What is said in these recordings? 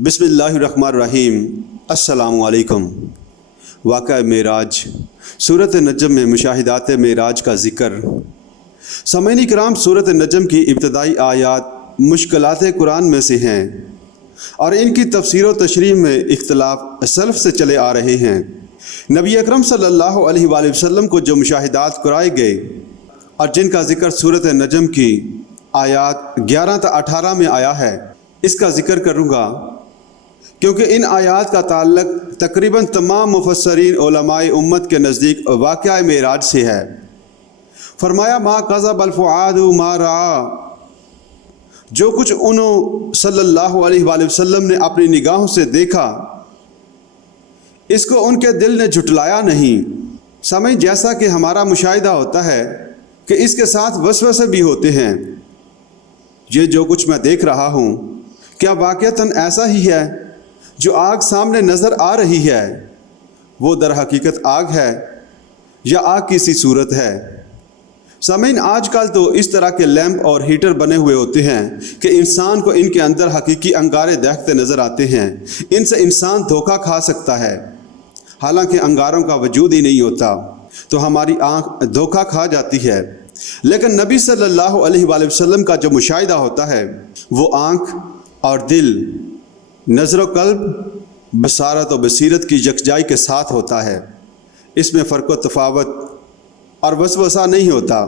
बिस्मिल्लाहिर्रहमानिर्रहीम। अस्सलामु अलैकुम। वाक़या मेराज सूरत नजम में मुशाहिदात मेराज का ज़िक्र। सामईन किराम, सूरत नजम की इब्तदाई आयात मुश्किलात कुरान में से हैं और इनकी तफसीर व तशरीह में इख्तलाफ सल्फ़ से चले आ रहे हैं। नबी अकरम सल्लल्लाहु अलैहि वसल्लम को जो मुशाहिदात कराए गए और जिनका ज़िक्र सूरत नजम की आयात 11 से 18 में आया है, इसका ज़िक्र करूँगा क्योंकि इन आयात का ताल्लुक तकरीबन तमाम मुफस्सरीन उलमाए उम्मत के नज़दीक वाक़या मेराज से है। फरमाया, मा कज़बल फ़ुआदु मा रआ, जो कुछ उन्होंने सल्लल्लाहु अलैहि वसल्लम ने अपनी निगाहों से देखा, इसको उनके दिल ने झुटलाया नहीं। समय जैसा कि हमारा मुशाहिदा होता है कि इसके साथ वसवसे भी होते हैं। ये जो कुछ मैं देख रहा हूँ, क्या वाक़अतन ऐसा ही है? जो आग सामने नज़र आ रही है, वो दर हकीकत आग है या आग की सी सूरत है? सामीन, आजकल तो इस तरह के लैंप और हीटर बने हुए होते हैं कि इंसान को इनके अंदर हकीकी अंगारे दहकते नज़र आते हैं। इनसे इंसान धोखा खा सकता है, हालांकि अंगारों का वजूद ही नहीं होता, तो हमारी आँख धोखा खा जाती है। लेकिन नबी सल्लल्लाहु अलैहि वसल्लम का जो मुशाहिदा होता है, वो आँख और दिल, नज़र कल्ब, बसारत और बसीरत की यकजाई के साथ होता है। इसमें फ़र्क व तफावत और वसवसा नहीं होता।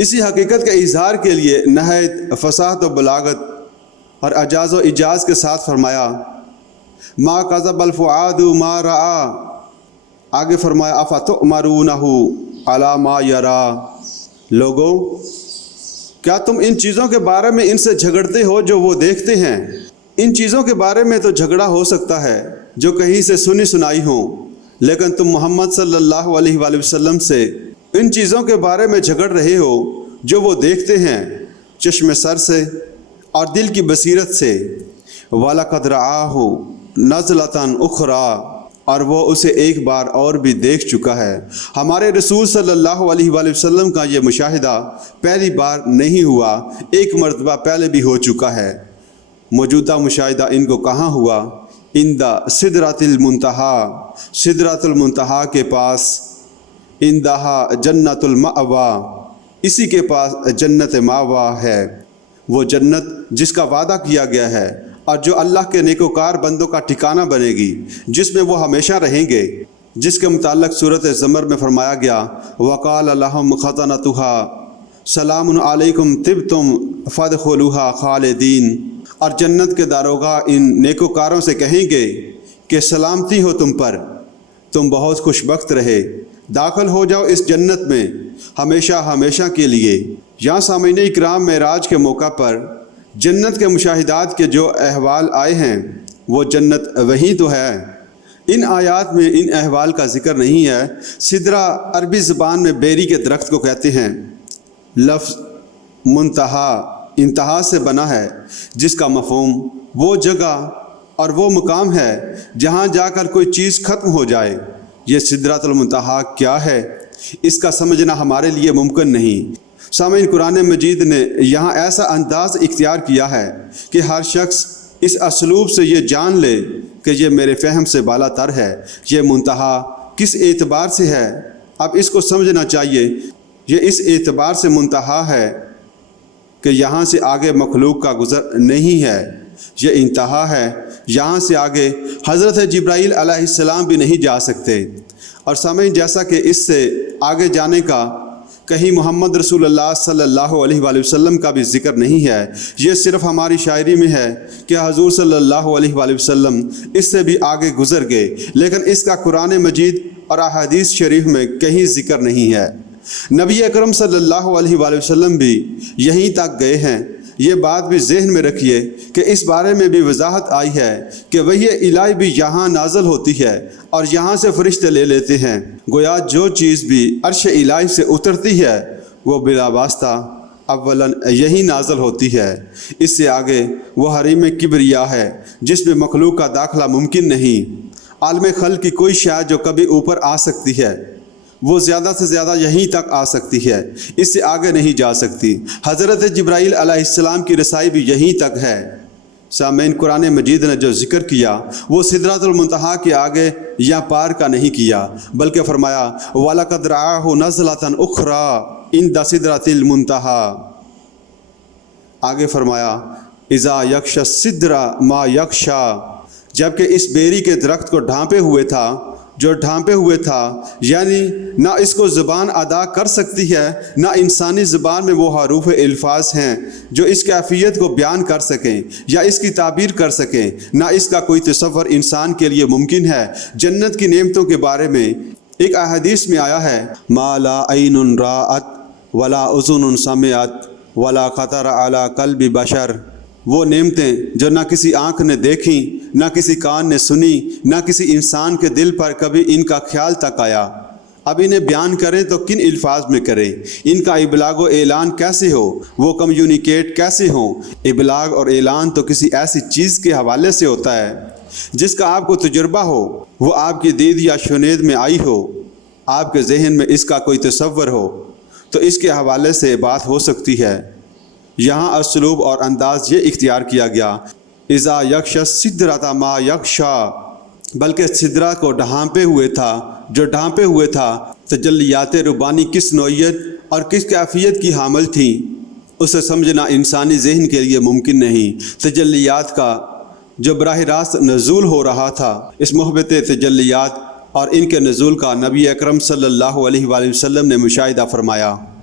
इसी हकीकत के इजहार के लिए नहायत फसाहत व बलागत और अजाज़ व इजाज़ के साथ फरमाया, मा कज़बल फ़ुआदु मा रआ। आगे फरमाया, अफ़तुमरूनहु अला मा यरा। लोगों, क्या तुम इन चीज़ों के बारे में इनसे झगड़ते हो जो वो देखते हैं? इन चीज़ों के बारे में तो झगड़ा हो सकता है जो कहीं से सुनी सुनाई हो, लेकिन तुम मोहम्मद सल्लल्लाहु अलैहि वसल्लम से इन चीज़ों के बारे में झगड़ रहे हो जो वो देखते हैं, चश्मे सर से और दिल की बसीरत से। वलक़द रआहु नज़लतन उख़रा, और वो उसे एक बार और भी देख चुका है। हमारे रसूल सल्लल्लाहु अलैहि वसल्लम का ये मुशाहिदा पहली बार नहीं हुआ, एक मरतबा पहले भी हो चुका है। मौजूदा मुशाहिदा इनको कहाँ हुआ? इंदा सिदरातिल मुंतहा, सिदरातुल मुंतहा के पास, इंदहा जन्नतुल मावा, इसी के पास जन्नत मावा है, वो जन्नत जिसका वादा किया गया है और जो अल्लाह के नेकोकार बंदों का ठिकाना बनेगी, जिसमें वो हमेशा रहेंगे, जिसके मुताल्लिक़ सूरत ज़मर में फरमाया गया, वक़ाल लहुम ख़ज़नतुहा सलामुन अलैकुम तिब्तुम फ़दख़ुलूहा ख़ालिदीन। और जन्नत के दारोगा इन नेकोकारों से कहेंगे कि सलामती हो तुम पर, तुम बहुत खुशबख्त रहे, दाखिल हो जाओ इस जन्नत में हमेशा हमेशा के लिए। यहाँ सामईन इकराम मेराज के मौका पर जन्नत के मुशाहिदात के जो अहवाल आए हैं, वो जन्नत वही तो है। इन आयात में इन अहवाल का ज़िक्र नहीं है। सिदरा अरबी ज़बान में बेरी के दरख्त को कहते हैं। लफ्ज़ मुंतहा इंतहा से बना है, जिसका मफ़हूम वो जगह और वो मुकाम है जहाँ जाकर कोई चीज़ ख़त्म हो जाए। ये सिदरातुल मुंतहा क्या है, इसका समझना हमारे लिए मुमकिन नहीं। सामईन, कुरान मजीद ने यहाँ ऐसा अंदाज़ इख्तियार किया है कि हर शख्स इस असलूब से ये जान ले कि ये मेरे फ़हम से बाला तर है। ये मुंतहा किस एतबार से है, अब इसको समझना चाहिए। ये इस एतबार से मुंतहा है कि यहाँ से आगे मखलूक का गुज़र नहीं है। ये इंतहा है, यहाँ से आगे हज़रत जिब्राईल अलैहिस्सलाम भी नहीं जा सकते। और सामईन, जैसा कि इससे आगे जाने का कहीं मोहम्मद रसूलुल्लाह सल्लल्लाहु अलैहि वसल्लम का भी ज़िक्र नहीं है। ये सिर्फ़ हमारी शायरी में है कि हज़ूर सल्लल्लाहु अलैहि वसल्लम इससे भी आगे गुज़र गए, लेकिन इसका कुरान मजीद और अहादीस शरीफ में कहीं ज़िक्र नहीं है। नबी अकरम सल्लल्लाहु अलैहि वसल्लम भी यहीं तक गए हैं। ये बात भी ज़हन में रखिए कि इस बारे में भी वजाहत आई है कि वही इलाही भी यहाँ नाज़िल होती है और यहाँ से फरिश्ते ले लेते हैं। गोया जो चीज़ भी अर्श इलाही से उतरती है, वो बिला वास्ता अव्वलन यही नाज़िल होती है। इससे आगे वो हरीम किबरिया है, जिसमें मखलूक का दाखिला मुमकिन नहीं। आलम खल्क़ की कोई शय जो कभी ऊपर आ सकती है, वो ज़्यादा से ज़्यादा यहीं तक आ सकती है, इससे आगे नहीं जा सकती। हज़रत जिब्राईल अलैहिस्सलाम की रसाई भी यहीं तक है। سامعین، قرآن مجید نے جو ذکر کیا وہ سدرۃ المنتہا کے آگے یا پار کا نہیں کیا، بلکہ فرمایا وَلَقَدْ رَآهُ نَزْلَةً أُخْرَى عِنْدَ سِدْرَةِ الْمُنتَهَا، آگے فرمایا اِذَا يَغْشَى السِّدْرَ مَا يَغْشَى، جبکہ اس بیری کے درخت کو ڈھانپے ہوئے تھا جو ڈھانپے ہوئے تھا، یعنی نہ اس کو زبان ادا کر سکتی ہے، نہ انسانی زبان میں وہ حروف الفاظ ہیں جو اس کیفیت کو بیان کر سکیں یا اس کی تعبیر کر سکیں، نہ اس کا کوئی تصور انسان کے لیے ممکن ہے۔ جنت کی نعمتوں کے بارے میں ایک احادیث میں آیا ہے ما لا عین رأت ولا اذن سمعت ولا خطر علی قلب بشر، وہ نعمتیں جو نہ کسی آنکھ نے دیکھیں، نہ کسی کان نے سنی، نہ کسی انسان کے دل پر کبھی ان کا خیال تک آیا۔ اب انہیں بیان کریں تو کن الفاظ میں کریں؟ ان کا ابلاغ و اعلان کیسے ہو؟ وہ کمیونیکیٹ کیسے ہوں؟ ابلاغ اور اعلان تو کسی ایسی چیز کے حوالے سے ہوتا ہے جس کا آپ کو تجربہ ہو، وہ آپ کی دید یا شنید میں آئی ہو، آپ کے ذہن میں اس کا کوئی تصور ہو، تو اس کے حوالے سے بات ہو سکتی ہے۔ یہاں اسلوب اور انداز یہ اختیار کیا گیا اذا یغشی السدرۃ ما یغشی، بلکہ سدرہ کو ڈھانپے ہوئے تھا جو ڈھانپے ہوئے تھا۔ تجلیات ربانی کس نوعیت اور کس کیفیت کی حامل تھیں اسے سمجھنا انسانی ذہن کے لیے ممکن نہیں۔ تجلیات کا جو براہ راست نزول ہو رہا تھا، اس محبت تجلیات اور ان کے نزول کا نبی اکرم صلی اللہ علیہ وآلہ وسلم نے مشاہدہ فرمایا۔